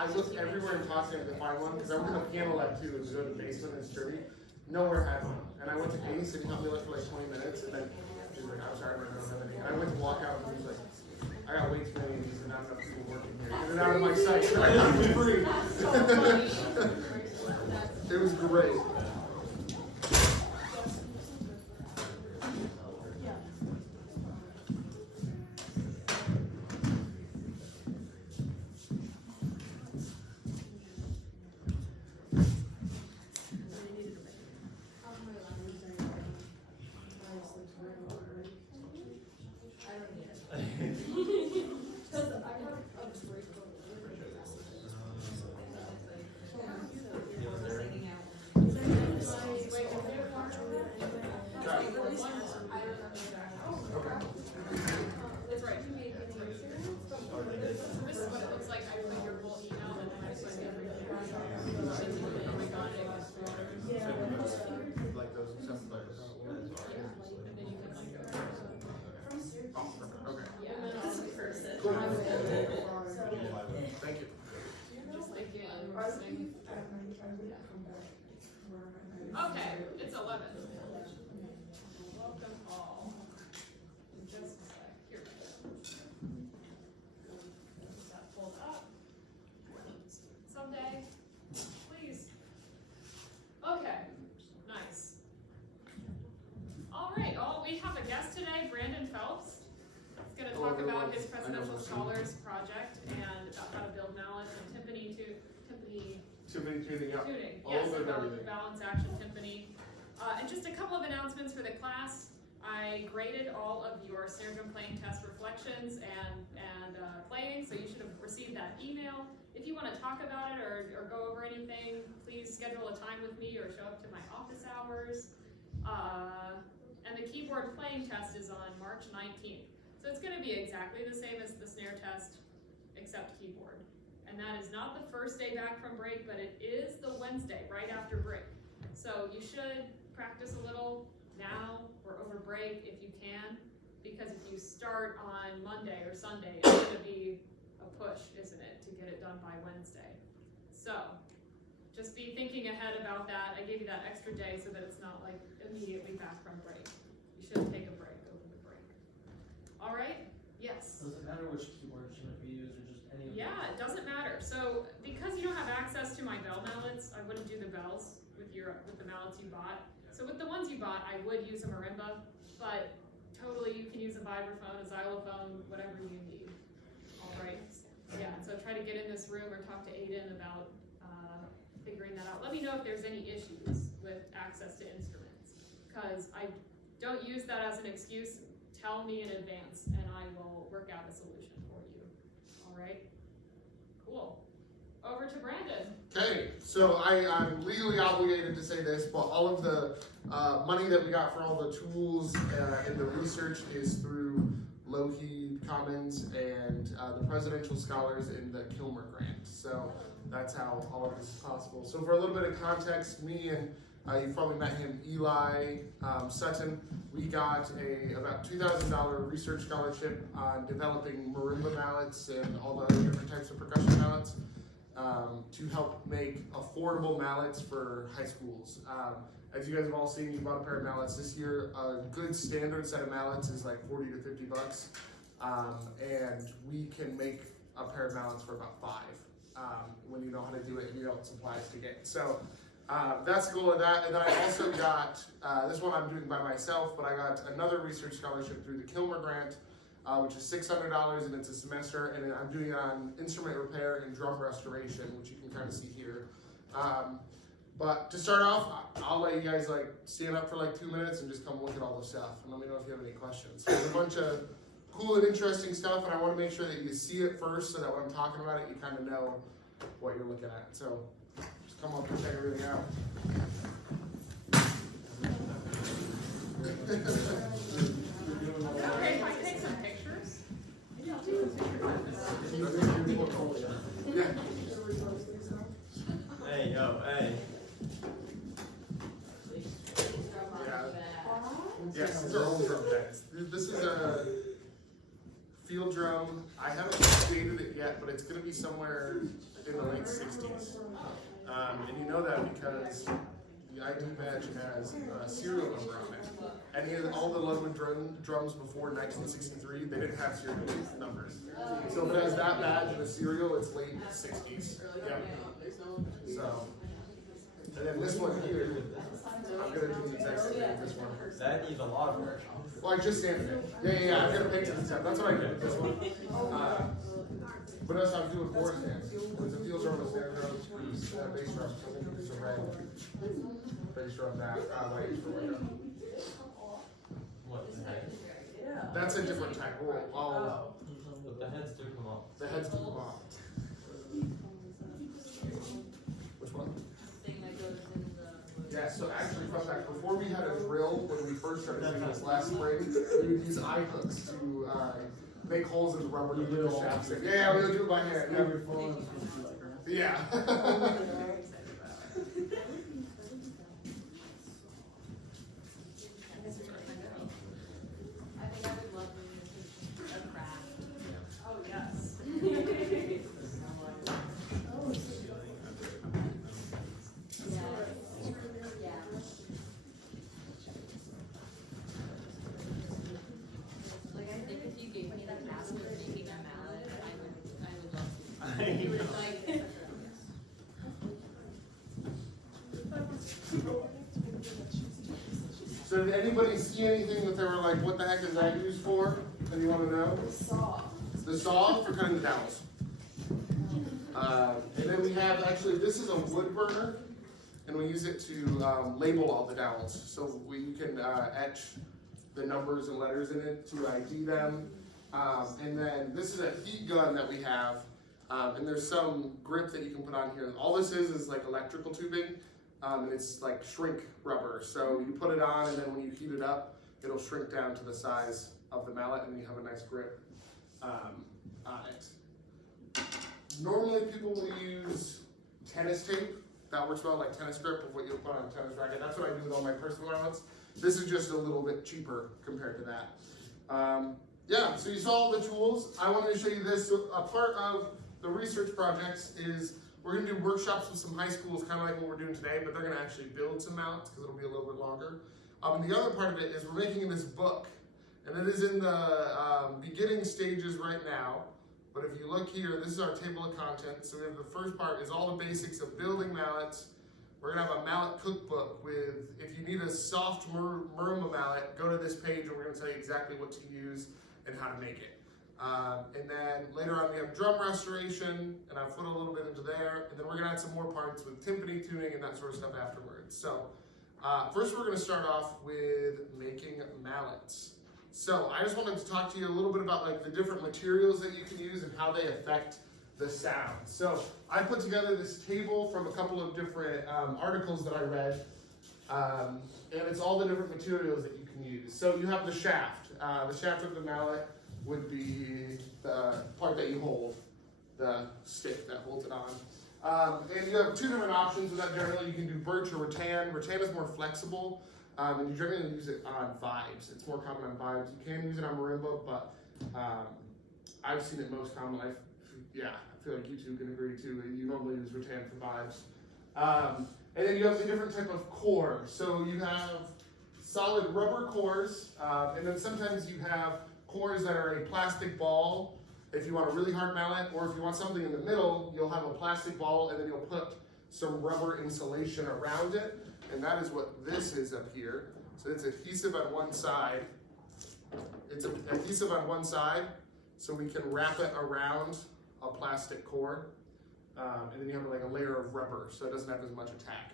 I looked everywhere in Toscana to find one because I went to the piano lab too, to go to the basement in Sturby. Nowhere had one. And I went to Ace and he helped me look for like 20 minutes and then he was like, I'm sorry, but I don't have any. And I went to walk out and he was like, I got way too many of these and not enough people working here. Get it out of my sight. And I got it free. It was great. Thank you. Okay, it's 11. Welcome all. Just a sec. Here we go. Get that pulled up. Someday, please. Okay, nice. All right, we have a guest today, Brandon Phelps. He's going to talk about his Presidential Scholars Project and about how to build mallets and timpani tuning. Yeah. Yes, about balance action timpani. And just a couple of announcements for the class. I graded all of your snare drum playing test reflections and playing, so you should have received that email. If you want to talk about it or go over anything, please schedule a time with me or show up to my office hours. And the keyboard playing test is on March 19th. So it's going to be exactly the same as the snare test, except keyboard. And that is not the first day back from break, but it is the Wednesday right after break. So you should practice a little now or over break if you can, because if you start on Monday or Sunday, it's going to be a push, isn't it, to get it done by Wednesday. So just be thinking ahead about that. I gave you that extra day so that it's not like immediately back from break. You should take a break over the break. All right? Yes? Does it matter which keyboard should we use or just any of them? Yeah, it doesn't matter. So because you don't have access to my bell mallets, I wouldn't do the bells with the mallets you bought. So with the ones you bought, I would use a marimba, but totally you can use a vibraphone, a xylophone, whatever you need. All right? Yeah, so try to get in this room or talk to Aiden about figuring that out. Let me know if there's any issues with access to instruments, because I don't use that as an excuse. Tell me in advance and I will work out a solution for you. All right? Cool. Over to Brandon. Okay, so I'm legally obligated to say this, but all of the money that we got for all the tools and the research is through Lockheed Commons and the Presidential Scholars in the Kilmer Grant. So that's how all of this is possible. So for a little bit of context, me and you've probably met him, Eli Sutton. We got about $2,000 research scholarship on developing marimba mallets and all the other different types of percussion mallets to help make affordable mallets for high schools. As you guys have all seen, we bought a pair of mallets this year. A good standard set of mallets is like 40 to 50 bucks. And we can make a pair of mallets for about $5 when you know how to do it and you know what supplies to get. So that's the goal of that. And then I also got, this one I'm doing by myself, but I got another research scholarship through the Kilmer Grant, which is $600 and it's a semester, and I'm doing it on instrument repair and drum restoration, which you can kind of see here. But to start off, I'll let you guys stand up for 2 minutes and just come look at all the stuff and let me know if you have any questions. So there's a bunch of cool and interesting stuff, and I want to make sure that you see it first so that when I'm talking about it, you kind of know what you're looking at. So just come up and check everything out. Okay, if I take some pictures. Yeah. Hey, yo, hey. Yes, these are all drum heads. This is a field drum. I haven't updated it yet, but it's going to be somewhere in the late 60s. And you know that because the ID badge has a serial number on it. All the Ludwig drums before 1963, they didn't have serial numbers. So if it has that badge and a serial, it's late 60s. Yep. So, and then this one here, I'm gonna do the exact same thing with this one. That needs a lot of work. Well, I just sanded it. Yeah, I'm gonna paint it this time. That's what I did with this one. What else I was doing chord stands? There's a field drum, a snare drum, bass drum. So I'm gonna do some red bass drum that right for my drum. What the heck? That's a different type. But the heads do come off. The heads do come off. Which one? Yeah, so actually, fun fact, before we had a drill, when we first started doing this last spring, we would use eye hooks to make holes in the rubber to put the shafts in. Yeah, we would do it by hand. Yeah. So did anybody see anything that they were like, what the heck is that used for? And you want to know? The saw. The saw for cutting the dowels. And then we have, actually, this is a wood burner, and we use it to label all the dowels. So you can etch the numbers and letters in it to ID them. And then this is a heat gun that we have, and there's some grip that you can put on here. All this is like electrical tubing. And it's like shrink rubber. So you put it on, and then when you heat it up, it'll shrink down to the size of the mallet, and you have a nice grip on it. Normally people will use tennis tape. That works well, like tennis grip of what you'll put on a tennis racket. That's what I do with all my personal mallets. This is just a little bit cheaper compared to that. Yeah, so you saw all the tools. I wanted to show you this. So a part of the research projects is we're going to do workshops with some high schools, kind of like what we're doing today, but they're going to actually build some mallets because it'll be a little bit longer. And the other part of it is we're making this book, and it is in the beginning stages right now. But if you look here, this is our table of contents. So we have the first part is all the basics of building mallets. We're going to have a mallet cookbook with, if you need a soft Marumba mallet, go to this page and we're going to tell you exactly what to use and how to make it. And then later on we have drum restoration, and I've put a little bit into there, and then we're gonna add some more parts with timpani tuning and that sort of stuff afterwards. So first we're gonna start off with making mallets. So I just wanted to talk to you a little bit about like the different materials that you can use and how they affect the sound. So I put together this table from a couple of different articles that I read, and it's all the different materials that you can use. So you have the shaft. The shaft of the mallet would be the part that you hold, the stick that holds it on. And you have two different options with that generally. You can do birch or rattan. Rattan is more flexible, and you generally use it on vibes. It's more common on vibes. You can use it on marimba, but I've seen it most common. I feel like you two can agree too. You normally use rattan for vibes. And then you have the different type of core. So you have solid rubber cores, and then sometimes you have cores that are a plastic ball if you want a really hard mallet, or if you want something in the middle, you'll have a plastic ball and then you'll put some rubber insulation around it, and that is what this is up here. So it's adhesive on one side. It's adhesive on one side, so we can wrap it around a plastic core, and then you have like a layer of rubber, so it doesn't have as much attack.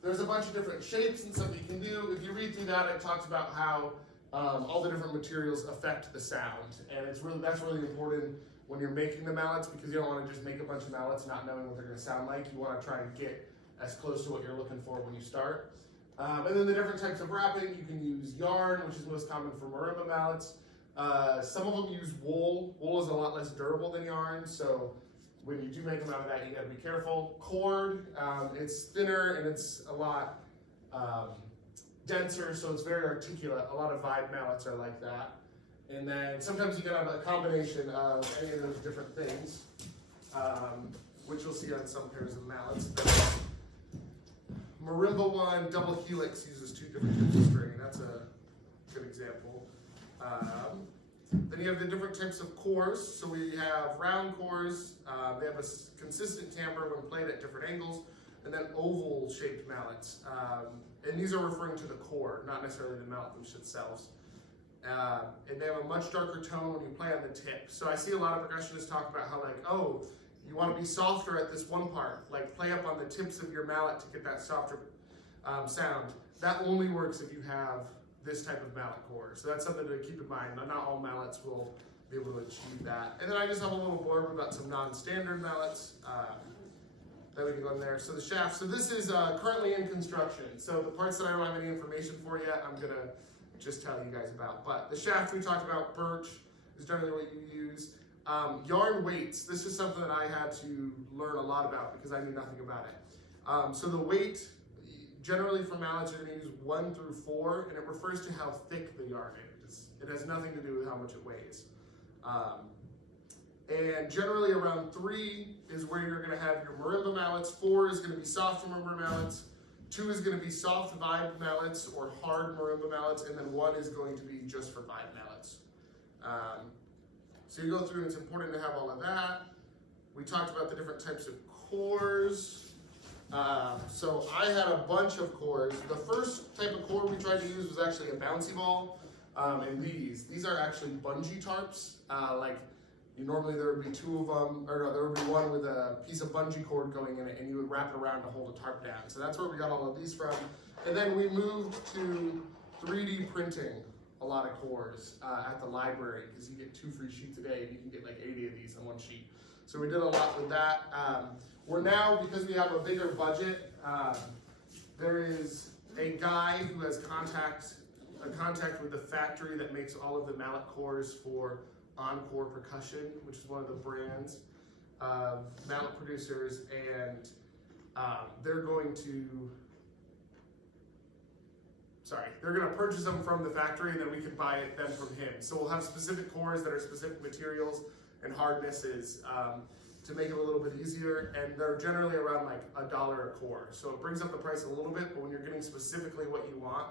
There's a bunch of different shapes and stuff you can do. If you read through that, it talks about how all the different materials affect the sound, and that's really important when you're making the mallets, because you don't want to just make a bunch of mallets not knowing what they're going to sound like. You want to try and get as close to what you're looking for when you start. And then the different types of wrapping, you can use yarn, which is most common for marimba mallets. Some of them use wool. Wool is a lot less durable than yarn, so when you do make them out of that, you got to be careful. Cord, it's thinner and it's a lot denser, so it's very articulate. A lot of vibe mallets are like that. And then sometimes you can have a combination of any of those different things. which you'll see on some pairs of mallets. Marimba one, double helix, uses 2 different types of string. That's a good example. Then you have the different types of cores. So we have round cores. They have a consistent timbre when played at different angles. And then oval-shaped mallets. And these are referring to the core, not necessarily the mallet themselves. And they have a much darker tone when you play on the tip. So I see a lot of percussionists talk about how like, oh, you want to be softer at this one part. Like play up on the tips of your mallet to get that softer sound. That only works if you have this type of mallet core. So that's something to keep in mind. Not all mallets will be able to achieve that. And then I just have a little blurb about some non-standard mallets that we can go in there. So the shaft, so this is currently in construction. So the parts that I don't have any information for yet, I'm gonna just tell you guys about. But the shaft we talked about, birch, is generally what you use. Yarn weights, this is something that I had to learn a lot about because I knew nothing about it. So the weight, generally for mallets, you're going to use 1 through 4, and it refers to how thick the yarn is. It has nothing to do with how much it weighs. And generally around 3 is where you're going to have your marimba mallets, 4 is going to be soft marimba mallets, 2 is going to be soft vibe mallets or hard marimba mallets, and then 1 is going to be just for vibe mallets. So you go through, and it's important to have all of that. We talked about the different types of cores. So I had a bunch of cores. The first type of core we tried to use was actually a bouncy ball. And these are actually bungee tarps. Normally there would be 2 of them, or no, there would be one with a piece of bungee cord going in it, and you would wrap it around to hold a tarp down. So that's where we got all of these from. And then we moved to 3D printing a lot of cores at the library, because you get 2 free sheets a day, and you can get like 80 of these on 1 sheet. So we did a lot with that. We're now, because we have a bigger budget, there is a guy who has contact with the factory that makes all of the mallet cores for Encore Percussion, which is one of the brands mallet producers, and they're going to purchase them from the factory, and then we can buy them from him. So we'll have specific cores that are specific materials and hardnesses to make it a little bit easier, and they're generally around like $1 a core. So it brings up the price a little bit, but when you're getting specifically what you want,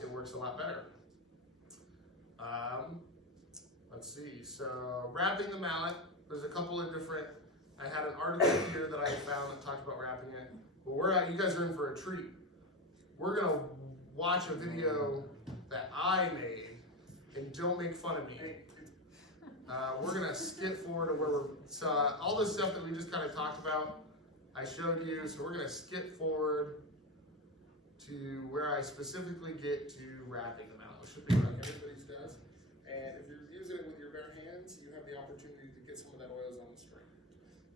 it works a lot better. Let's see, so wrapping the mallet, there's a couple of different, I had an article here that I found that talked about wrapping it, but you guys are in for a treat. We're gonna watch a video that I made, and don't make fun of me. We're gonna skip forward to where all this stuff that we just kind of talked about, I showed you, so we're gonna skip forward to where I specifically get to wrapping the mallet, which should be like everybody's does. And if you're using it with your bare hands, you have the opportunity to get some of that oils on the string.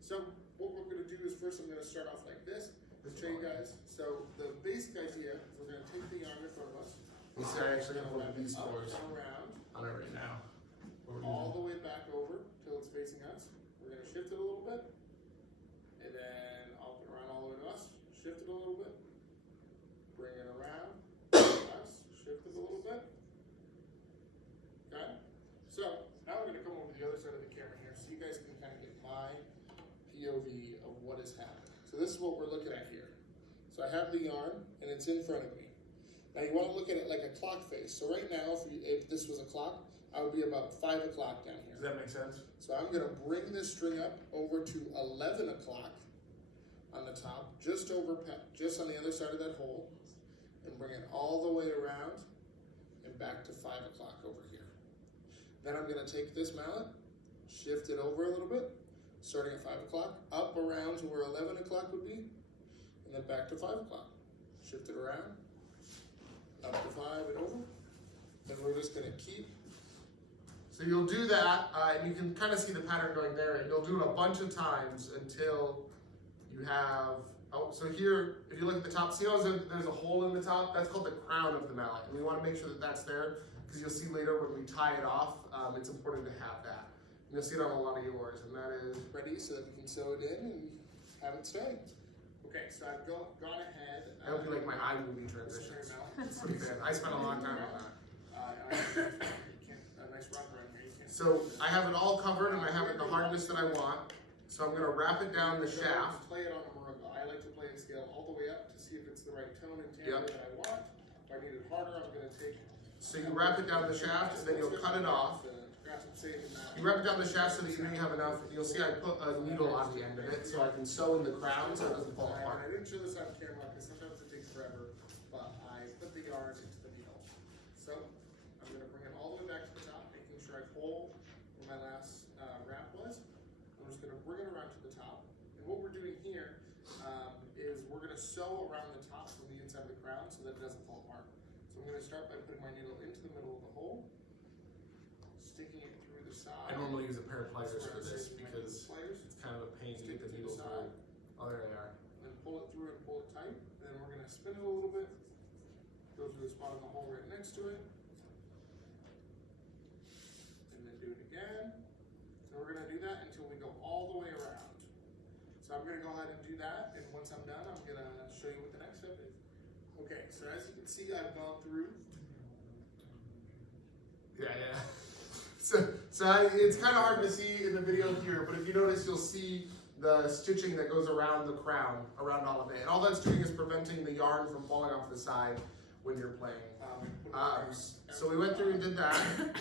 So what we're gonna do is first I'm gonna start off like this, to show you guys. So the basic idea is we're gonna take the yarn in front of us. You see I actually have one of these cores around on it right now. All the way back over till it's facing us. We're gonna shift it a little bit, and then I'll put it around all the way to us. Shift it a little bit, bring it around us, shift it a little bit. Okay. So now we're gonna come over to the other side of the camera here, so you guys can kind of get my POV of what is happening. So this is what we're looking at here. So I have the yarn, and it's in front of me. Now you want to look at it like a clock face. So right now, if this was a clock, I would be about 5 o'clock down here. Does that make sense? So I'm going to bring this string up over to 11 o'clock on the top, just on the other side of that hole, and bring it all the way around and back to 5 o'clock over here. Then I'm going to take this mallet, shift it over a little bit, starting at 5 o'clock, up around to where 11 o'clock would be, and then back to 5 o'clock. Shift it around, up to 5 and over, and we're just going to keep. So you'll do that, and you can kind of see the pattern going there, and you'll do it a bunch of times until you have, so here, if you look at the top, see how there's a hole in the top? That's called the crown of the mallet, and we want to make sure that that's there, because you'll see later when we tie it off, it's important to have that. You'll see it on a lot of yours, and that is ready so that we can sew it in and have it stay. Okay, so I've gone ahead. That'll be like my iMovie transitions. I spent a long time on that. A nice rock around here. So I have it all covered, and I have it the hardness that I want. So I'm going to wrap it down the shaft. Play it on a marimba. I like to play a scale all the way up to see if it's the right tone and timbre that I want. If I need it harder, I'm going to take. So you wrap it down the shaft, and then you'll cut it off. You wrap it down the shaft so that you know you have enough. You'll see I put a needle on the end of it so I can sew in the crown so it doesn't fall apart. I didn't show this on camera because sometimes it takes forever, but I put the yarn into the needle. So I'm going to bring it all the way back to the top, making sure I hold where my last wrap was. I'm just going to bring it around to the top. And what we're doing here is we're going to sew around the top from the inside of the crown so that it doesn't fall apart. So I'm going to start by putting my needle into the middle of the hole, sticking it through the side. I normally use a pair of pliers for this because it's kind of a pain to get the needle through. Oh, there they are. And then pull it through and pull it tight. And then we're going to spin it a little bit. Go through the spot in the hole right next to it. And then do it again. So we're going to do that until we go all the way around. So I'm going to go ahead and do that. And once I'm done, I'm going to show you what the next step is. Okay, so as you can see, I've gone through. Yeah. It's kind of hard to see in the video here, but if you notice, you'll see the stitching that goes around the crown, around all of it. And all that's doing is preventing the yarn from falling off the side when you're playing. So we went through and did that,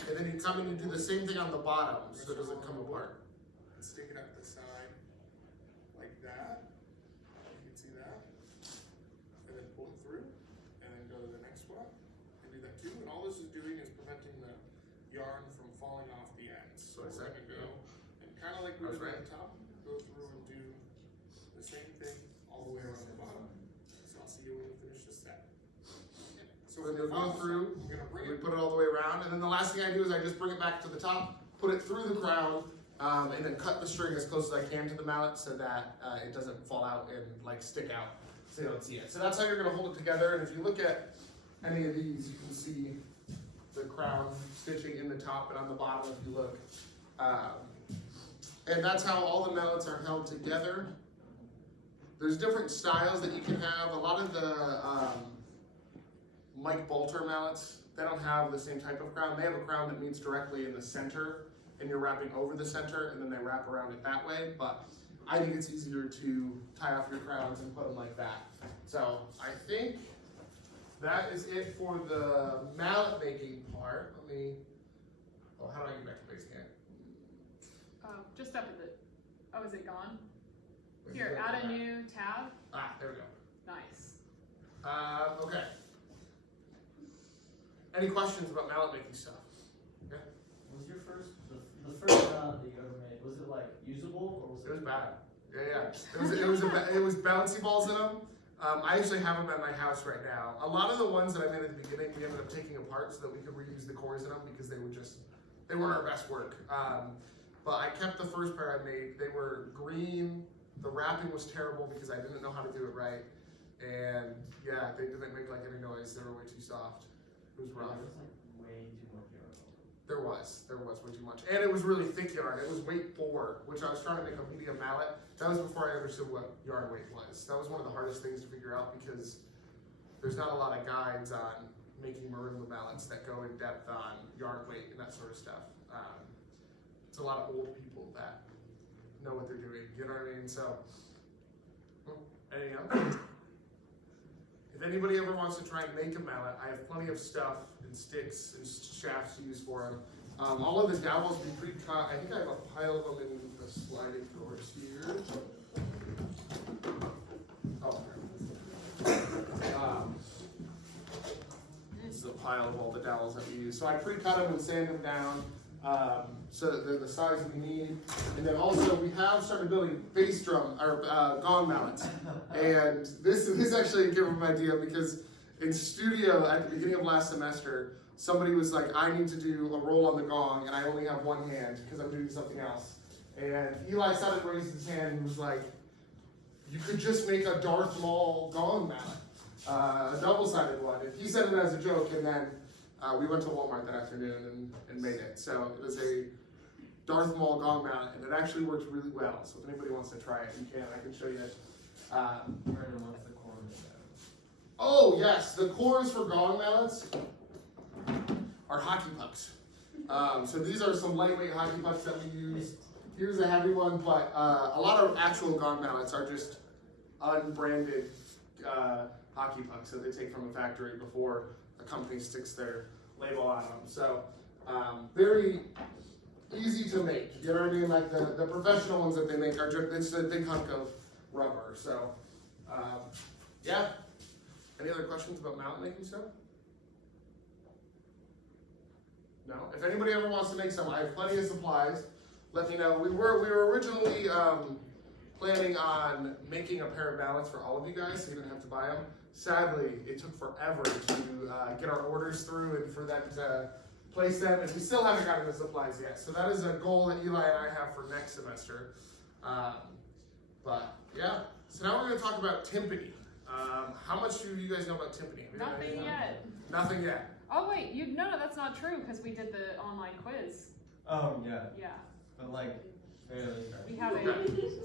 and then you come in and do the same thing on the bottom so it doesn't come apart. Stick it up the side like that. You can see that. And then pull it through, and then go to the next one and do that too. And all this is doing is preventing the yarn from falling off the ends. So we're going to go and kind of like we did at the top, go through and do the same thing all the way around the bottom. So I'll see you when we finish this step. So we're going to go through, we put it all the way around, and then the last thing I do is I just bring it back to the top, put it through the crown, and then cut the string as close as I can to the mallet so that it doesn't fall out and like stick out so you don't see it. So that's how you're going to hold it together, and if you look at any of these, you can see the crown stitching in the top and on the bottom if you look. And that's how all the mallets are held together. There's different styles that you can have. A lot of the Mike Bolter mallets, they don't have the same type of crown. They have a crown that meets directly in the center and you're wrapping over the center and then they wrap around it that way. But I think it's easier to tie off your crowns and put them like that. So I think that is it for the mallet making part. How do I get back to base camp? Just up at the, oh, is it gone? Here, add a new tab. There we go. Nice. Okay. Any questions about mallet making stuff? Okay. Was your the first mallet that you ever made, was it like usable or was it? It was bad. Yeah. It was bouncy balls in them. I actually have them at my house right now. A lot of the ones that I made at the beginning, we ended up taking apart so that we could reuse the cores in them because they weren't our best work. But I kept the first pair I made. They were green. The wrapping was terrible because I didn't know how to do it right. And yeah, they didn't make like any noise. They were way too soft. It was rough. There was like way too much yarn. There was way too much. And it was really thick yarn. It was weight 4, which I was trying to make a medium mallet. That was before I understood what yarn weight was. That was one of the hardest things to figure out because there's not a lot of guides on making marimba mallets that go in depth on yarn weight and that sort of stuff. It's a lot of old people that know what they're doing, you know what I mean? So, anything else? If anybody ever wants to try and make a mallet, I have plenty of stuff and sticks and shafts to use for them. All of the dowels will be pre-cut. I think I have a pile of them in the sliding doors here. This is a pile of all the dowels that we use. So I pre-cut them and sand them down so that they're the size we need. And then also we have started building bass drum or gong mallets. And this actually gave them an idea because in studio at the beginning of last semester, somebody was like, I need to do a roll on the gong and I only have one hand because I'm doing something else. And Eli started raising his hand and was like, you could just make a Darth Maul gong mallet, a double-sided one. And he said it as a joke, and then we went to Walmart that afternoon and made it. So it was a Darth Maul gong mallet, and it actually works really well. So if anybody wants to try it, you can. I can show you it. Brandon, what's the core made out of? Oh yes, the cores for gong mallets are hockey pucks. So these are some lightweight hockey pucks that we use. Here's a heavy one, but a lot of actual gong mallets are just unbranded hockey pucks that they take from a factory before a company sticks their label on them. So very easy to make. You know what I mean? Like the professional ones that they make are just, it's a big hunk of rubber. So yeah. Any other questions about mallet making stuff? No? If anybody ever wants to make some, I have plenty of supplies. Let me know. We were originally planning on making a pair of mallets for all of you guys, so you didn't have to buy them. Sadly, it took forever to get our orders through and for them to place them, and we still haven't gotten the supplies yet. So that is a goal that Eli and I have for next semester. But yeah, so now we're going to talk about timpani. How much do you guys know about timpani? Nothing yet. Nothing yet. Oh wait, no, that's not true because we did the online quiz. Oh, yeah. Yeah. But like, barely. We have a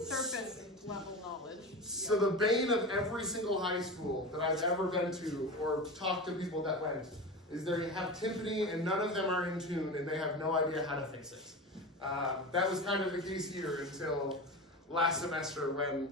surface level knowledge. So the bane of every single high school that I've ever been to or talked to people that went is they have timpani and none of them are in tune and they have no idea how to fix it. That was kind of the case here until last semester when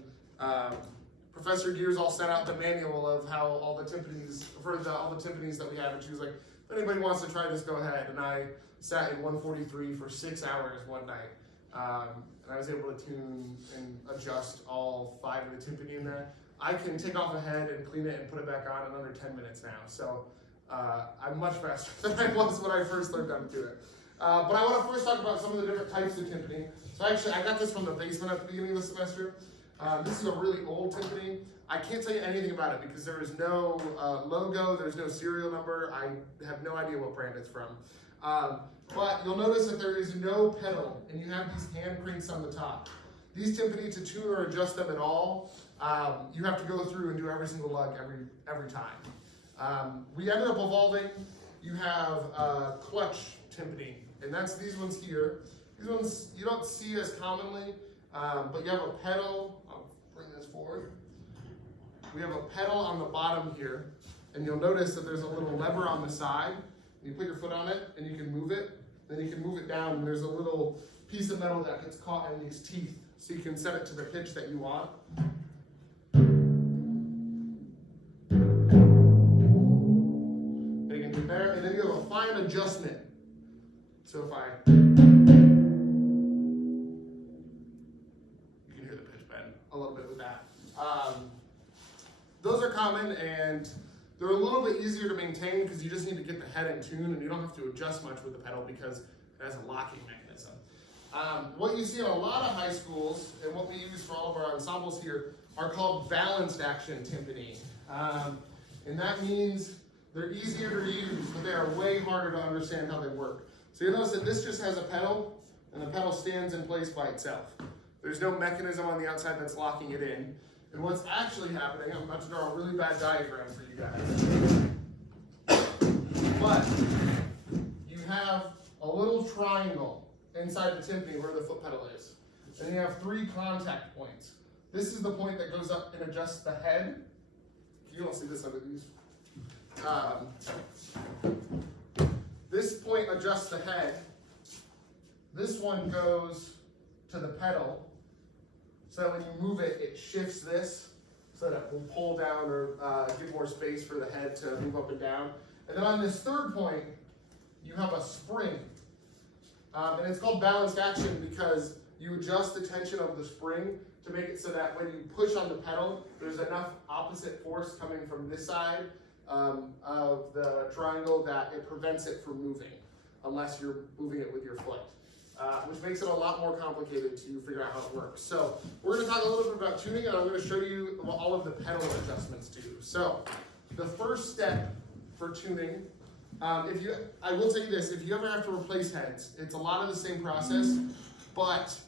Professor Gears all sent out the manual of how all the timpanis, all the timpanis that we have, and she was like, if anybody wants to try this, go ahead. And I sat in 143 for 6 hours one night. And I was able to tune and adjust all 5 of the timpani in there. I can take off a head and clean it and put it back on in under 10 minutes now. So I'm much faster than I was when I first learned how to do it. But I want to first talk about some of the different types of timpani. So actually, I got this from the basement at the beginning of the semester. This is a really old timpani. I can't tell you anything about it because there is no logo, there's no serial number. I have no idea what brand it's from. But you'll notice that there is no pedal, and you have these hand cranks on the top. These timpani, to tune or adjust them at all, you have to go through and do every single lug every time. We ended up evolving. You have clutch timpani, and that's these ones here. These ones you don't see as commonly, but you have a pedal. I'll bring this forward. We have a pedal on the bottom here, and you'll notice that there's a little lever on the side. You put your foot on it, and you can move it. Then you can move it down, and there's a little piece of metal that gets caught in these teeth, so you can set it to the pitch that you want. And you can do there, and then you have a fine adjustment. So if I, you can hear the pitch bend a little bit with that. Those are common, and they're a little bit easier to maintain because you just need to get the head in tune and you don't have to adjust much with the pedal because it has a locking mechanism. What you see in a lot of high schools and what we use for all of our ensembles here are called balanced action timpani. And that means they're easier to use, but they are way harder to understand how they work. So you'll notice that this just has a pedal and the pedal stands in place by itself. There's no mechanism on the outside that's locking it in. And what's actually happening, I'm about to draw a really bad diagram for you guys. But you have a little triangle inside the timpani where the foot pedal is. And you have 3 contact points. This is the point that goes up and adjusts the head. You don't see this under these. This point adjusts the head. This one goes to the pedal. So when you move it, it shifts this so that it will pull down or give more space for the head to move up and down. And then on this third point, you have a spring. And it's called balanced action because you adjust the tension of the spring to make it so that when you push on the pedal, there's enough opposite force coming from this side of the triangle that it prevents it from moving unless you're moving it with your foot. Which makes it a lot more complicated to figure out how it works. So we're going to talk a little bit about tuning, and I'm going to show you what all of the pedal adjustments do. So the first step for tuning, I will tell you this, if you ever have to replace heads, it's a lot of the same process, but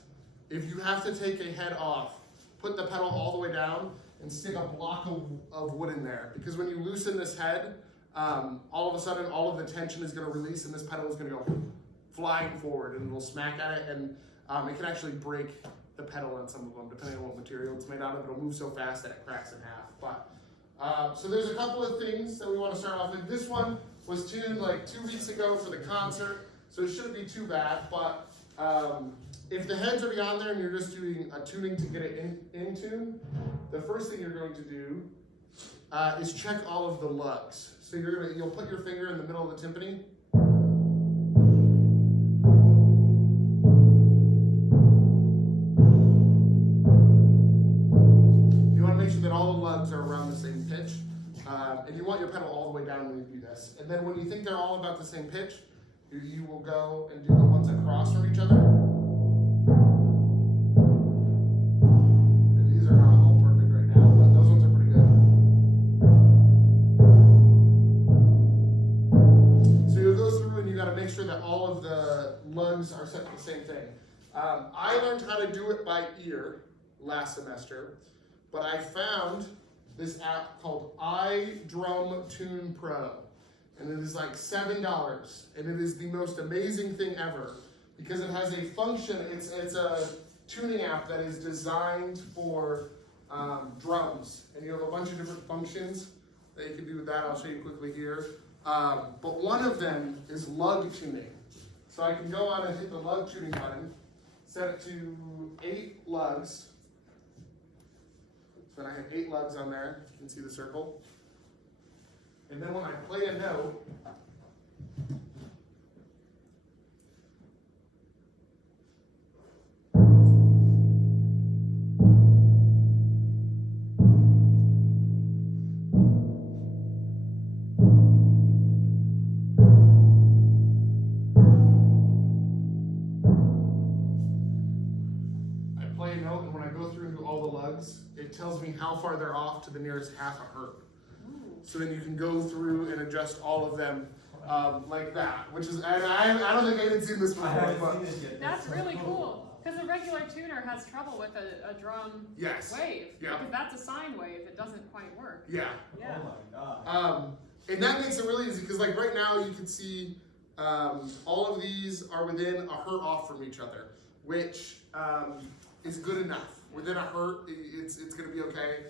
if you have to take a head off, put the pedal all the way down and stick a block of wood in there. Because when you loosen this head, all of a sudden all of the tension is going to release and this pedal is going to go flying forward and it'll smack at it, and it can actually break the pedal on some of them depending on what material it's made out of. It'll move so fast that it cracks in half. But so there's a couple of things that we want to start off with. This one was tuned like 2 weeks ago for the concert, so it shouldn't be too bad, but if the head's already on there and you're just doing a tuning to get it in tune, the first thing you're going to do is check all of the lugs. So you'll put your finger in the middle of the timpani. You want to make sure that all the lugs are around the same pitch. And you want your pedal all the way down when you do this. And then when you think they're all about the same pitch, you will go and do the ones across from each other. And these are not all perfect right now, but those ones are pretty good. So you'll go through and you got to make sure that all of the lugs are set to the same thing. I learned how to do it by ear last semester, but I found this app called iDrum Tune Pro. And it is like $7, and it is the most amazing thing ever because it has a function. It's a tuning app that is designed for drums, and you have a bunch of different functions that you can do with that. I'll show you quickly here. But one of them is lug tuning. So I can go on and hit the lug tuning button, set it to 8 lugs. So when I have 8 lugs on there, you can see the circle. And then when I play a note, and when I go through and do all the lugs, it tells me how far they're off to the nearest half a hertz. So then you can go through and adjust all of them like that, which is, and I don't think I had seen this before. I haven't seen this yet. That's really cool. Because a regular tuner has trouble with a drum wave. Yeah. Because that's a sine wave. It doesn't quite work. Yeah. Yeah. Oh my god. And that makes it really easy because like right now you can see all of these are within a hertz off from each other, which is good enough. Within a hertz, it's going to be okay.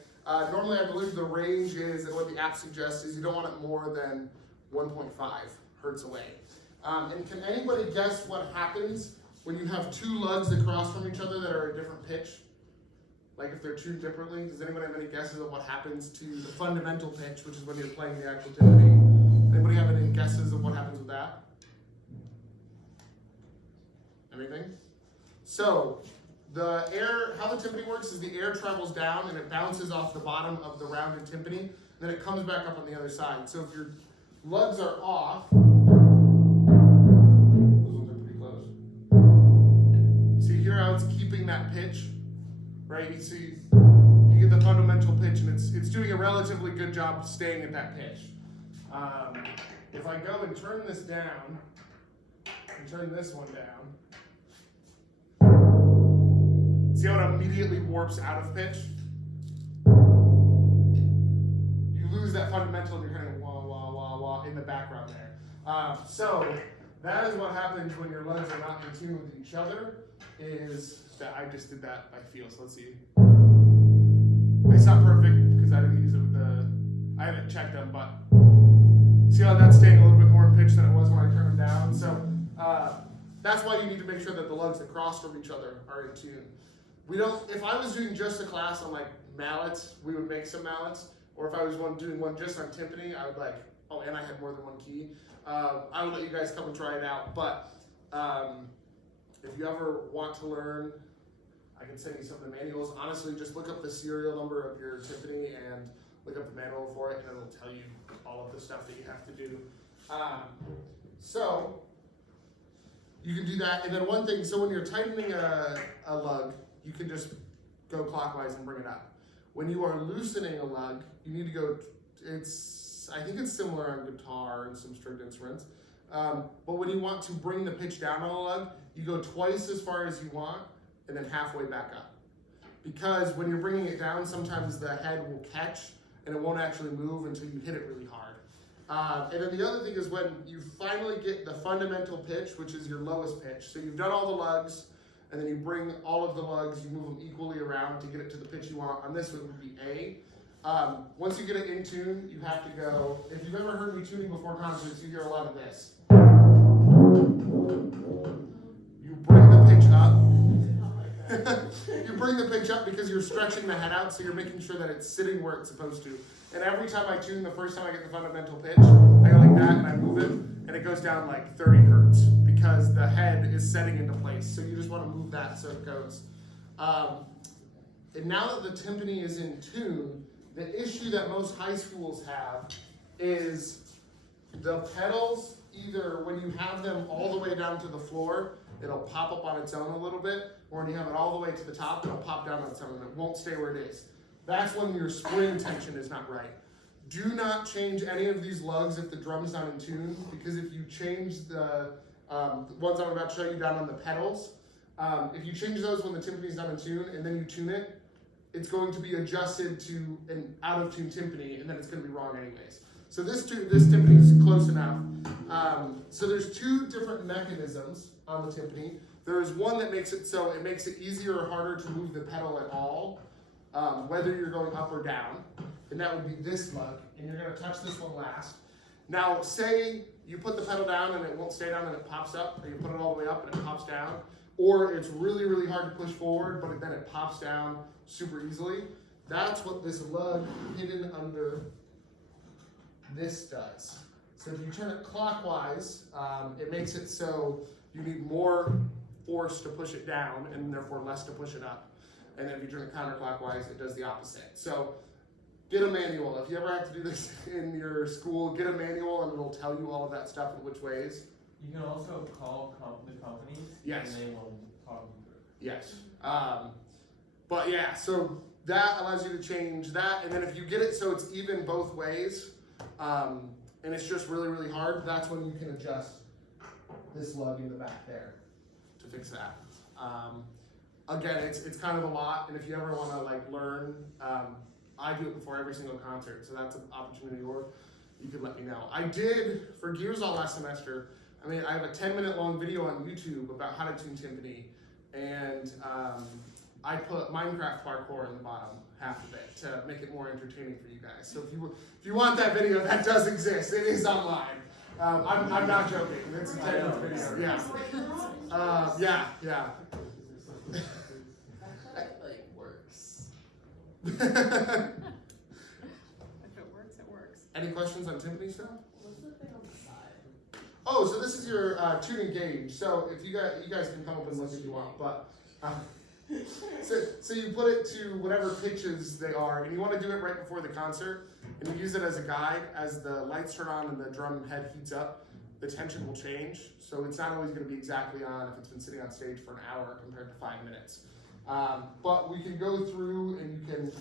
Normally, I believe the range is, and what the app suggests is you don't want it more than 1.5 hertz away. And can anybody guess what happens when you have 2 lugs across from each other that are a different pitch? Like if they're tuned differently? Does anybody have any guesses of what happens to the fundamental pitch, which is when you're playing the actual timpani? Anybody have any guesses of what happens with that? Anything? So, how the timpani works is the air travels down and it bounces off the bottom of the rounded timpani, and then it comes back up on the other side. So if your lugs are off, those ones are pretty close. So you hear how it's keeping that pitch, right? You see, you get the fundamental pitch, and it's doing a relatively good job staying at that pitch. If I go and turn this down, and turn this one down, see how it immediately warps out of pitch? You lose that fundamental and you're kind of wah, wah, wah, wah in the background there. So that is what happens when your lugs are not in tune with each other, is that I just did that by feel. So let's see. It's not perfect because I didn't use it with I haven't checked them, but see how that's staying a little bit more in pitch than it was when I turned them down? So that's why you need to make sure that the lugs across from each other are in tune. If I was doing just a class on like mallets, we would make some mallets. Or if I was doing one just on timpani, I would and I had more than one key. I would let you guys come and try it out. But if you ever want to learn, I can send you some of the manuals. Honestly, just look up the serial number of your timpani and look up the manual for it, and it'll tell you all of the stuff that you have to do. So you can do that. And then one thing, so when you're tightening a lug, you can just go clockwise and bring it up. When you are loosening a lug, you need to go, I think it's similar on guitar and some stringed instruments, but when you want to bring the pitch down on a lug, you go twice as far as you want and then halfway back up. Because when you're bringing it down, sometimes the head will catch and it won't actually move until you hit it really hard. And then the other thing is when you finally get the fundamental pitch, which is your lowest pitch, so you've done all the lugs, and then you bring all of the lugs, you move them equally around to get it to the pitch you want. On this one would be A. Once you get it in tune, you have to go, if you've ever heard me tuning before concerts, you hear a lot of this. You bring the pitch up. You bring the pitch up because you're stretching the head out, so you're making sure that it's sitting where it's supposed to. And every time I tune, the first time I get the fundamental pitch, I go like that and I move it, and it goes down like 30 hertz because the head is setting into place. So you just want to move that so it goes. And now that the timpani is in tune, the issue that most high schools have is the pedals, either when you have them all the way down to the floor, it'll pop up on its own a little bit, or when you have it all the way to the top, it'll pop down on its own and it won't stay where it is. That's when your spring tension is not right. Do not change any of these lugs if the drum's not in tune, because if you change the ones I'm about to show you down on the pedals, if you change those when the timpani's not in tune and then you tune it, it's going to be adjusted to an out of tune timpani, and then it's going to be wrong anyways. So this timpani is close enough. So there's two different mechanisms on the timpani. There is one that makes it so it makes it easier or harder to move the pedal at all, whether you're going up or down, and that would be this lug, and you're going to touch this one last. Now, say you put the pedal down and it won't stay down and it pops up, or you put it all the way up and it pops down, or it's really, really hard to push forward, but then it pops down super easily. That's what this lug hidden under this does. So if you turn it clockwise, it makes it so you need more force to push it down and therefore less to push it up. And then if you turn it counterclockwise, it does the opposite. So get a manual. If you ever have to do this in your school, get a manual and it'll tell you all of that stuff and which ways. You can also call the companies. Yes. And they will talk you through it. Yes. But yeah, so that allows you to change that. And then if you get it so it's even both ways, and it's just really, really hard, that's when you can adjust this lug in the back there to fix that. Again, it's kind of a lot, and if you ever want to like learn, I do it before every single concert, so that's an opportunity, or you can let me know. I did, for Gears All last semester, I have a 10-minute long video on YouTube about how to tune timpani, and I put Minecraft parkour in the bottom half of it to make it more entertaining for you guys. So if you want that video, that does exist. It is online. I'm not joking. It's a 10-minute video. Yeah. Yeah. That like works. If it works, it works. Any questions on timpani stuff? What's the thing on the side? Oh, so this is your tuning gauge. So if you guys can come up and look if you want, but so you put it to whatever pitches they are, and you want to do it right before the concert, and you use it as a guide. As the lights turn on and the drum head heats up, the tension will change. So it's not always going to be exactly on if it's been sitting on stage for an hour compared to 5 minutes. But we can go through, and you can.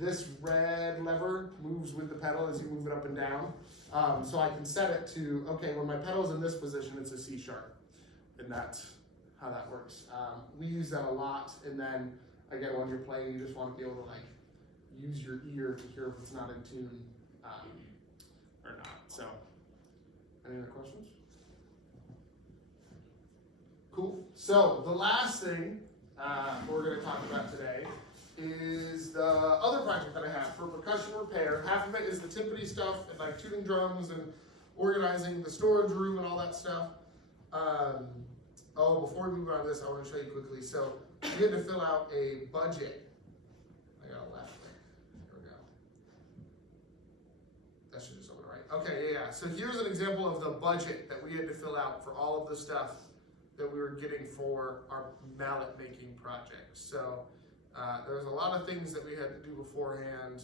This red lever moves with the pedal as you move it up and down. So I can set it to, okay, when my pedal's in this position, it's a C sharp. And that's how that works. We use that a lot. And then, again, when you're playing, you just want to be able to like use your ear to hear if it's not in tune or not. So, any other questions? Cool. So the last thing we're going to talk about today is the other project that I have for percussion repair. Half of it is the timpani stuff and like tuning drums and organizing the storage room and all that stuff. Before we move on to this, I want to show you quickly. So we had to fill out a budget. I got a left there. Here we go. That should just open right. Okay, yeah. So here's an example of the budget that we had to fill out for all of the stuff that we were getting for our mallet making project. So there's a lot of things that we had to do beforehand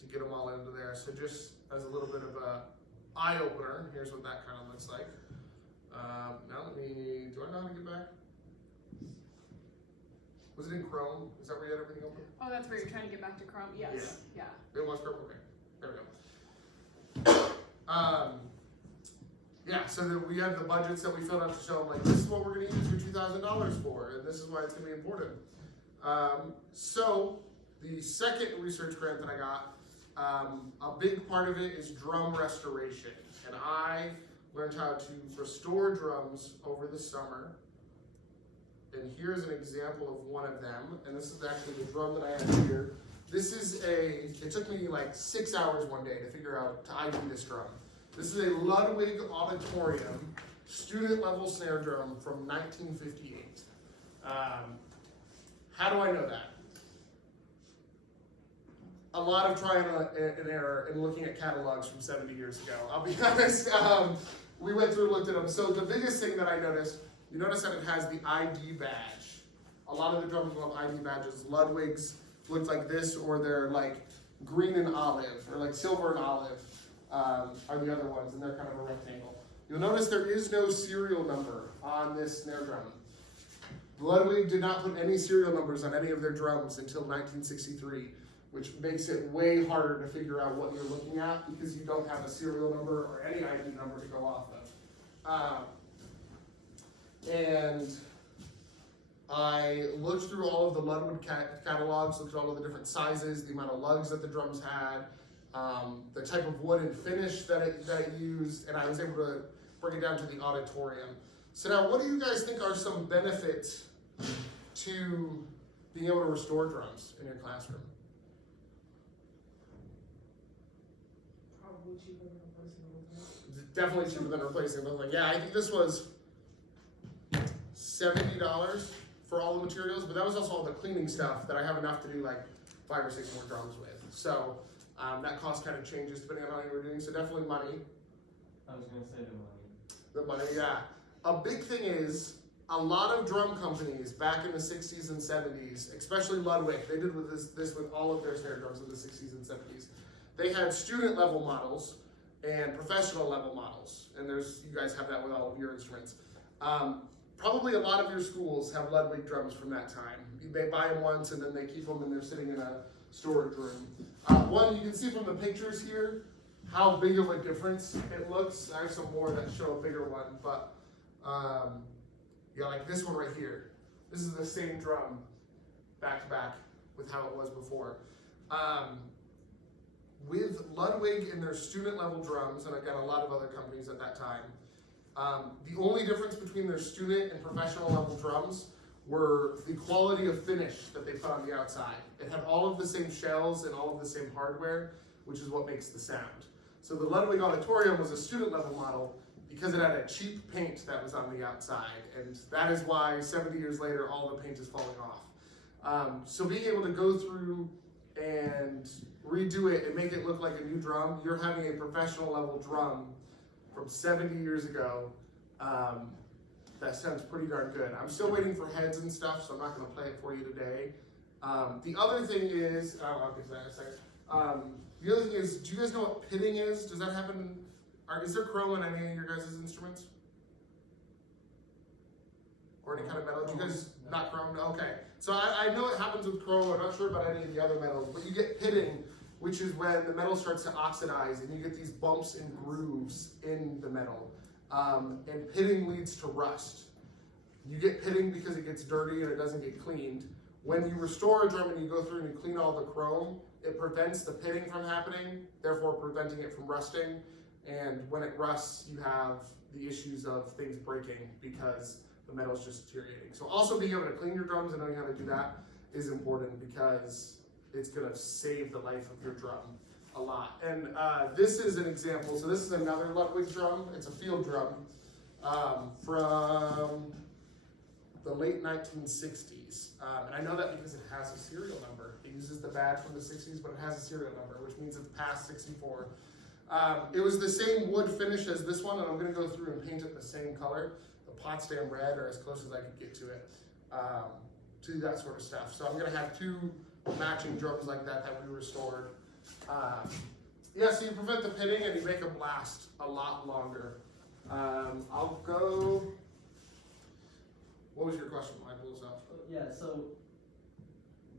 to get them all into there. So just as a little bit of a eye opener, here's what that kind of looks like. Now do I know how to get back? Was it in Chrome? Is that where you had everything open? Oh, that's where you're trying to get back to Chrome? Yes. Yeah. It was Chrome? Okay. There we go. So we have the budgets that we filled out to show them, like, this is what we're going to use your $2,000 for, and this is why it's going to be important. So the second research grant that I got, a big part of it is drum restoration. And I learned how to restore drums over the summer. And here's an example of one of them. And this is actually the drum that I have here. This is it took me like 6 hours one day to figure out to ID this drum. This is a Ludwig Auditorium student level snare drum from 1958. How do I know that? A lot of trial and error and looking at catalogs from 70 years ago. I'll be honest. We went through and looked at them. So the biggest thing that I noticed, you notice that it has the ID badge. A lot of the drums will have ID badges. Ludwig's look like this, or they're like green and olive, or like silver and olive are the other ones, and they're kind of a rectangle. You'll notice there is no serial number on this snare drum. Ludwig did not put any serial numbers on any of their drums until 1963, which makes it way harder to figure out what you're looking at because you don't have a serial number or any ID number to go off of. And I looked through all of the Ludwig catalogs, looked at all of the different sizes, the amount of lugs that the drums had, the type of wood and finish that it used, and I was able to bring it down to the auditorium. So now, what do you guys think are some benefits to being able to restore drums in your classroom? Probably cheaper than replacing the whole thing. Definitely cheaper than replacing them. Like, yeah, I think this was $70 for all the materials, but that was also all the cleaning stuff that I have enough to do like 5 or 6 more drums with. So that cost kind of changes depending on how you were doing. So definitely money. I was gonna say the money. The money, yeah. A big thing is a lot of drum companies back in the 60s and 70s, especially Ludwig, they did with this with all of their snare drums in the 60s and 70s. They had student level models and professional level models, and you guys have that with all of your instruments. Probably a lot of your schools have Ludwig drums from that time. They buy them once and then they keep them and they're sitting in a storage room. One, you can see from the pictures here how big of a difference it looks. I have some more that show a bigger one, but yeah, like this one right here. This is the same drum back to back with how it was before. With Ludwig and their student level drums, and again, a lot of other companies at that time, the only difference between their student and professional level drums were the quality of finish that they put on the outside. It had all of the same shells and all of the same hardware, which is what makes the sound. So the Ludwig Auditorium was a student level model because it had a cheap paint that was on the outside, and that is why 70 years later all the paint is falling off. So being able to go through and redo it and make it look like a new drum, you're having a professional level drum from 70 years ago. That sounds pretty darn good. I'm still waiting for heads and stuff, so I'm not going to play it for you today. The other thing is, I'll get to that in a second. The other thing is, do you guys know what pitting is? Does that happen? Is there chrome in any of your guys' instruments? Or any kind of metal? Do you guys not chrome? Okay. So I know it happens with chrome. I'm not sure about any of the other metals, but you get pitting, which is when the metal starts to oxidize and you get these bumps and grooves in the metal. And pitting leads to rust. You get pitting because it gets dirty and it doesn't get cleaned. When you restore a drum and you go through and you clean all the chrome, it prevents the pitting from happening, therefore preventing it from rusting. And when it rusts, you have the issues of things breaking because the metal is just deteriorating. So also being able to clean your drums and knowing how to do that is important because it's going to save the life of your drum a lot. And this is an example. So this is another Ludwig drum. It's a field drum from the late 1960s. And I know that because it has a serial number. It uses the badge from the 60s, but it has a serial number, which means it's past 64. It was the same wood finish as this one, and I'm going to go through and paint it the same color. The Potsdam red, or as close as I could get to it, to that sort of stuff. So I'm going to have 2 matching drums like that we restored. Yeah, so you prevent the pitting and you make them last a lot longer. I'll go. What was your question, Michael? Yeah, so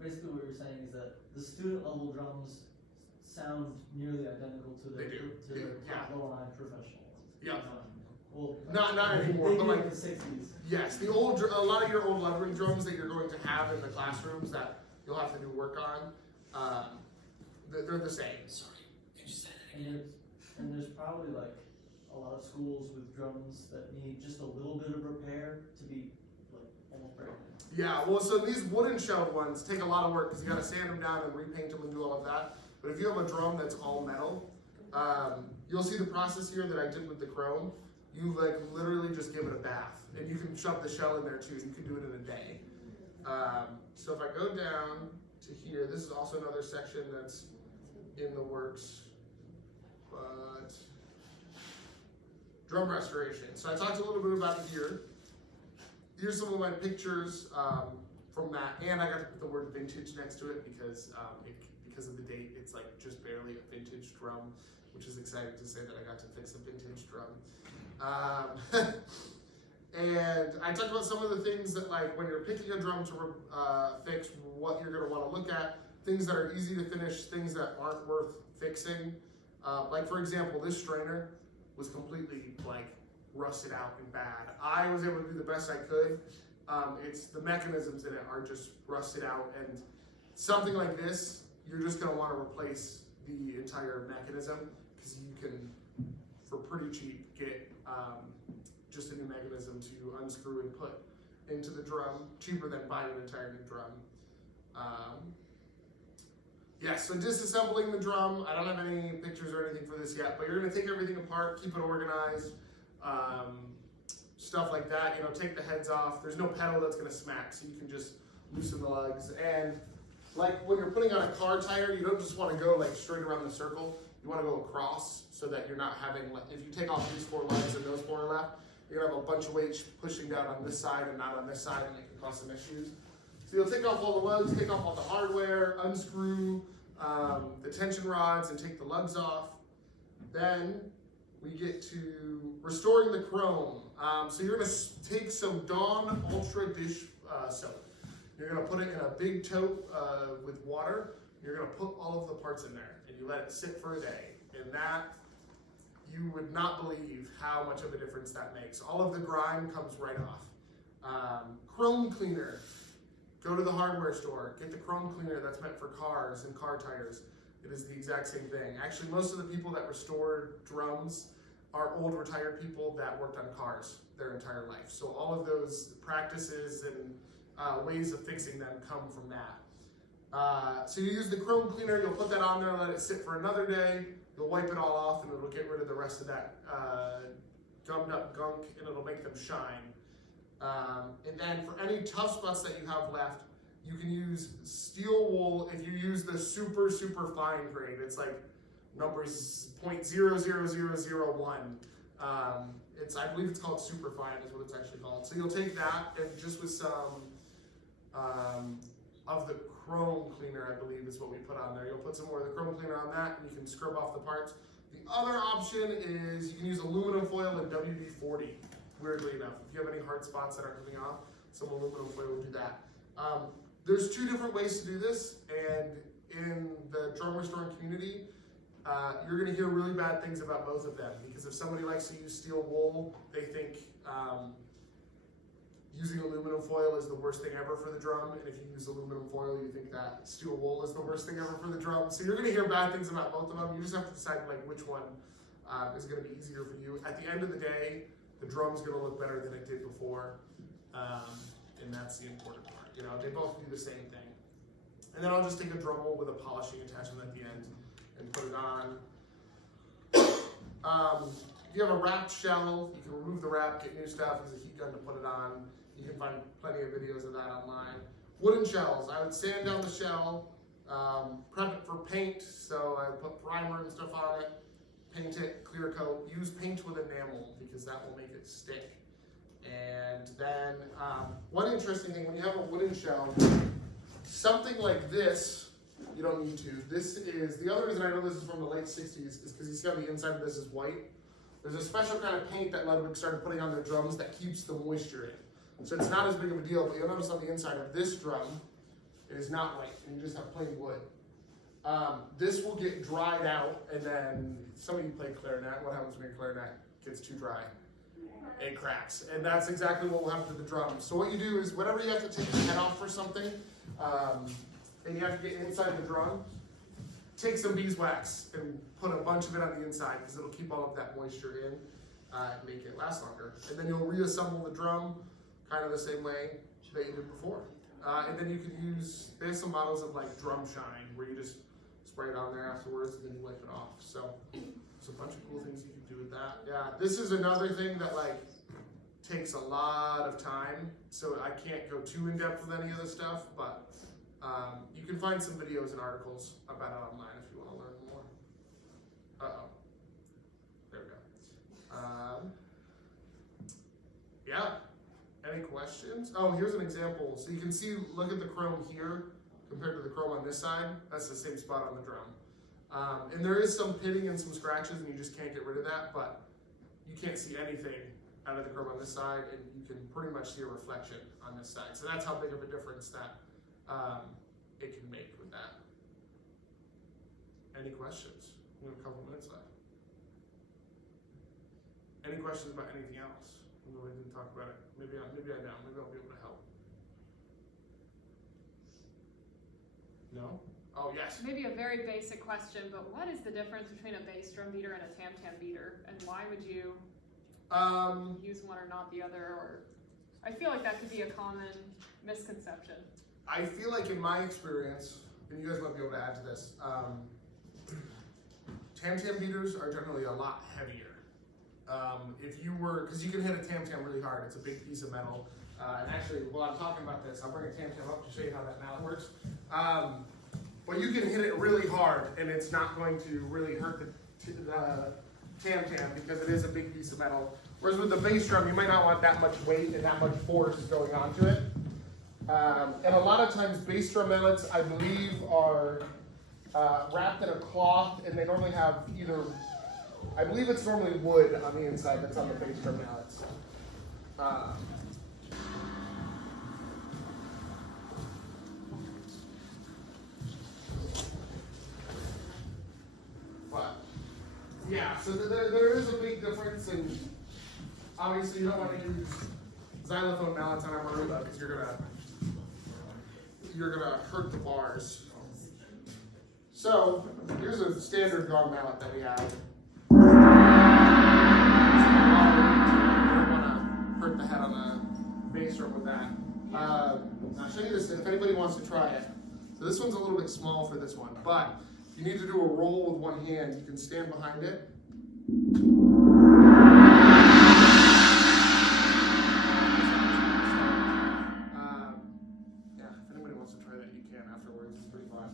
basically what you're saying is that the student level drums sound nearly identical to the top of the line professional ones. Yeah. Well, not anymore, they but did like in the 60s. yes, a lot of your old Ludwig drums that you're going to have in the classrooms that you'll have to do work on, they're the same. Sorry, could you say that again? And there's probably like a lot of schools with drums that need just a little bit of repair to be like almost brand new. Yeah, well, so these wooden shelled ones take a lot of work because you got to sand them down and repaint them and do all of that. But if you have a drum that's all metal, you'll see the process here that I did with the chrome. You like literally just give it a bath, and you can shove the shell in there too. You can do it in a day. So if I go down to here, this is also another section that's in the works, but drum restoration. So I talked a little bit about it here. Here's some of my pictures from that, and I got to put the word vintage next to it because because of the date, it's like just barely a vintage drum, which is exciting to say that I got to fix a vintage drum. And I talked about some of the things that, like, when you're picking a drum to fix, what you're going to want to look at, things that are easy to finish, things that aren't worth fixing. Like, for example, this strainer was completely, like, rusted out and bad. I was able to do the best I could. It's the mechanisms in it are just rusted out, and something like this, you're just going to want to replace the entire mechanism because you can, for pretty cheap, get just a new mechanism to unscrew and put into the drum, cheaper than buying an entire new drum. Yeah, so disassembling the drum, I don't have any pictures or anything for this yet, but you're gonna take everything apart, keep it organized, stuff like that, you know, take the heads off. There's no pedal that's gonna smack, so you can just loosen the lugs. And like when you're putting on a car tire, you don't just wanna go like straight around the circle, you wanna go across so that you're not having, like, if you take off these 4 lugs and those 4 are left, you're gonna have a bunch of weight pushing down on this side and not on this side, and it can cause some issues. So you'll take off all the lugs, take off all the hardware, unscrew the tension rods and take the lugs off. Then we get to restoring the chrome. So you're gonna take some Dawn Ultra dish soap. You're gonna put it in a big tote with water. You're gonna put all of the parts in there and you let it sit for a day. And that, you would not believe how much of a difference that makes. All of the grime comes right off. Chrome cleaner. Go to the hardware store, get the chrome cleaner that's meant for cars and car tires. It is the exact same thing. Actually, most of the people that restore drums are old retired people that worked on cars their entire life. So all of those practices and ways of fixing them come from that. So you use the chrome cleaner, you'll put that on there, let it sit for another day, you'll wipe it all off and it'll get rid of the rest of that gummed up gunk and it'll make them shine. And then for any tough spots that you have left, you can use steel wool. If you use the super fine grade, it's like numbers 0.00001. I believe it's called super fine is what it's actually called. So you'll take that and just with some of the chrome cleaner, I believe is what we put on there. You'll put some more of the chrome cleaner on that and you can scrub off the parts. The other option is you can use aluminum foil and WD-40. Weirdly enough, if you have any hard spots that aren't coming off, some aluminum foil will do that. There's 2 different ways to do this, and in the drum restoring community, you're going to hear really bad things about both of them, because if somebody likes to use steel wool, they think using aluminum foil is the worst thing ever for the drum, and if you use aluminum foil, you think that steel wool is the worst thing ever for the drum. So you're going to hear bad things about both of them. You just have to decide like which one is going to be easier for you. At the end of the day, the drum's gonna look better than it did before, and that's the important part. You know, they both do the same thing. And then I'll just take a drum mold with a polishing attachment at the end and put it on. If you have a wrapped shell, you can remove the wrap, get new stuff, use a heat gun to put it on. You can find plenty of videos of that online. Wooden shells, I would sand down the shell, prep it for paint, so I put primer and stuff on it. Paint it, clear coat, use paint with enamel because that will make it stick. And then one interesting thing, when you have a wooden shell, something like this, you don't need to. This is, the other reason I know this is from the late 60s is because you see how the inside of this is white. There's a special kind of paint that Ludwig started putting on their drums that keeps the moisture in. So it's not as big of a deal, but you'll notice on the inside of this drum, it is not white, and you just have plain wood. This will get dried out, and then some of you play clarinet. What happens when your clarinet gets too dry? It cracks, and that's exactly what will happen to the drum. So what you do is, whenever you have to take the head off for something, and you have to get inside the drum, take some beeswax and put a bunch of it on the inside because it'll keep all of that moisture in and make it last longer. And then you'll reassemble the drum kind of the same way that you did before. And then you can use, there's some models of like drum shine where you just spray it on there afterwards and then you wipe it off. So there's a bunch of cool things you can do with that. Yeah, this is another thing that like takes a lot of time, so I can't go too in depth with any of the stuff, but you can find some videos and articles about it online if you want to learn more. Uh-oh. There we go. Yeah. Any questions? Oh, here's an example. So you can see, look at the chrome here compared to the chrome on this side. That's the same spot on the drum. And there is some pitting and some scratches, and you just can't get rid of that, but you can't see anything out of the chrome on this side, and you can pretty much see a reflection on this side. So that's how big of a difference that it can make with that. Any questions? We have a couple minutes left. Any questions about anything else? We really didn't talk about it. Maybe I know. Maybe I'll be able to help. No? Oh, yes. Maybe a very basic question, but what is the difference between a bass drum beater and a tam-tam beater? And why would you use one or not the other? Or I feel like that could be a common misconception. I feel like in my experience, and you guys might be able to add to this, tam-tam beaters are generally a lot heavier. If you were, because you can hit a tam-tam really hard, it's a big piece of metal. And actually, while I'm talking about this, I'll bring a tam-tam up to show you how that mallet works. But you can hit it really hard, and it's not going to really hurt the tam-tam because it is a big piece of metal. Whereas with the bass drum, you might not want that much weight and that much force going onto it. And a lot of times, bass drum mallets, I believe, are wrapped in a cloth, and they normally have either, I believe it's normally wood on the inside that's on the bass drum mallets. But yeah, so there is a big difference, and obviously you don't want to use xylophone mallets on a marimba because you're gonna hurt the bars. So here's a standard gong mallet that we have. You don't want to hurt the head on the bass drum with that. I'll show you this if anybody wants to try it. So this one's a little bit small for this one, but you need to do a roll with one hand. You can stand behind it. Yeah, if anybody wants to try that, you can afterwards. It's pretty fun.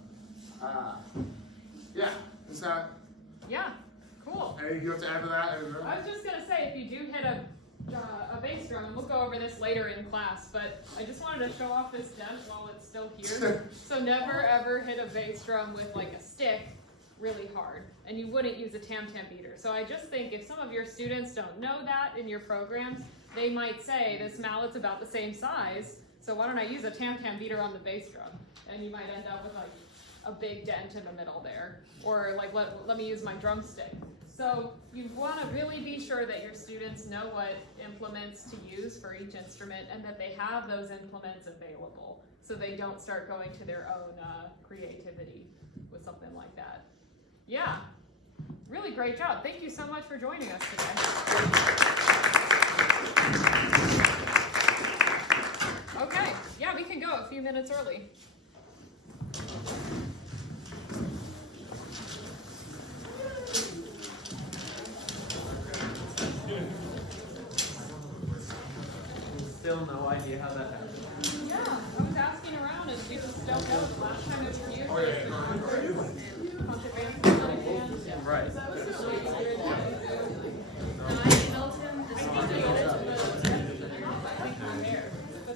Yeah, is that? Yeah, cool. Anything you have to add to that? I was just gonna say, if you do hit a bass drum, and we'll go over this later in class, but I just wanted to show off this dent while it's still here. So never ever hit a bass drum with like a stick really hard, and you wouldn't use a tam-tam beater. So I just think if some of your students don't know that in your programs, they might say this mallet's about the same size, so why don't I use a tam-tam beater on the bass drum? And you might end up with like a big dent in the middle there, or like let me use my drumstick. So you want to really be sure that your students know what implements to use for each instrument and that they have those implements available so they don't start going to their own creativity with something like that. Yeah, really great job. Thank you so much for joining us today. Okay, yeah, we can go a few minutes early. Still no idea how that happened. Yeah, I was asking around and we just don't know. Last time it was here. Oh, yeah. Right. So that was just really weird.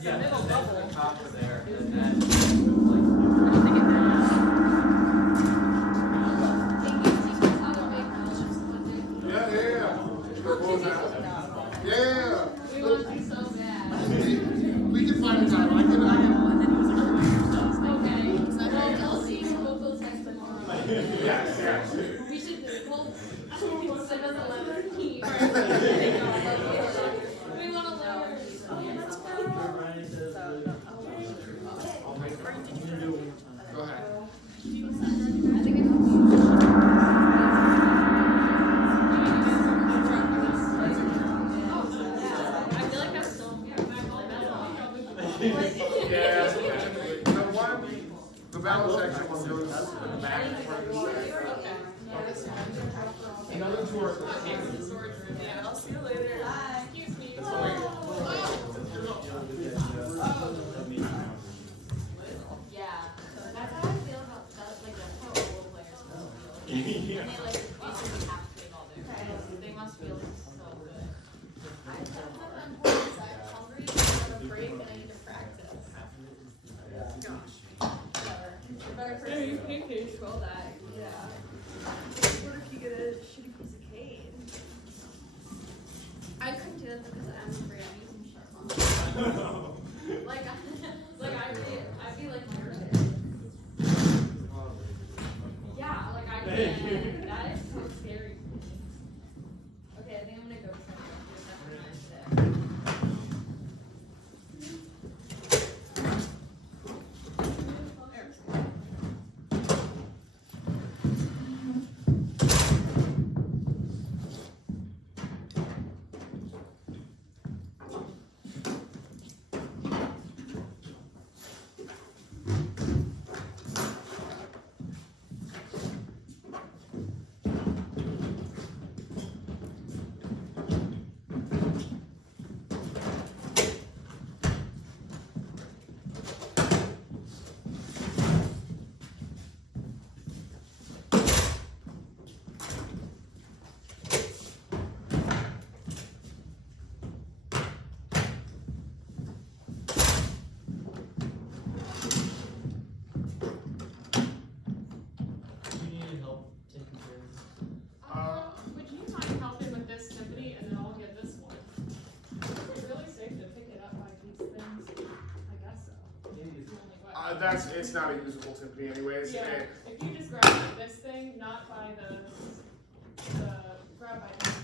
Yeah. Middle bubble. Top of there, and then Yeah. Yeah. We want you so bad. We can find a time. I can. Okay. Well, Kelsey's vocal test tomorrow. Yes. We should send us a letter. We want to learn. Go ahead. I think it's I feel like that's so Yeah. The balance section one goes in the back. Another tour. Yeah, I'll see you later. Excuse me. control that. Yeah. What if you get a shitty piece of cane? I couldn't do that because I'm afraid of using sharp like I'd be like nervous. Yeah, like I can't. That is so scary to me. Okay, I think I'm gonna go try to do a second time today. Do you need help taking care of this? Would you mind helping with this symphony and then I'll get this one? Is it really safe to pick it up by these things? I guess so. Maybe It's the only way. It's not a usable timpani anyways. Yeah, and- if you just grab this thing, not by the grab by this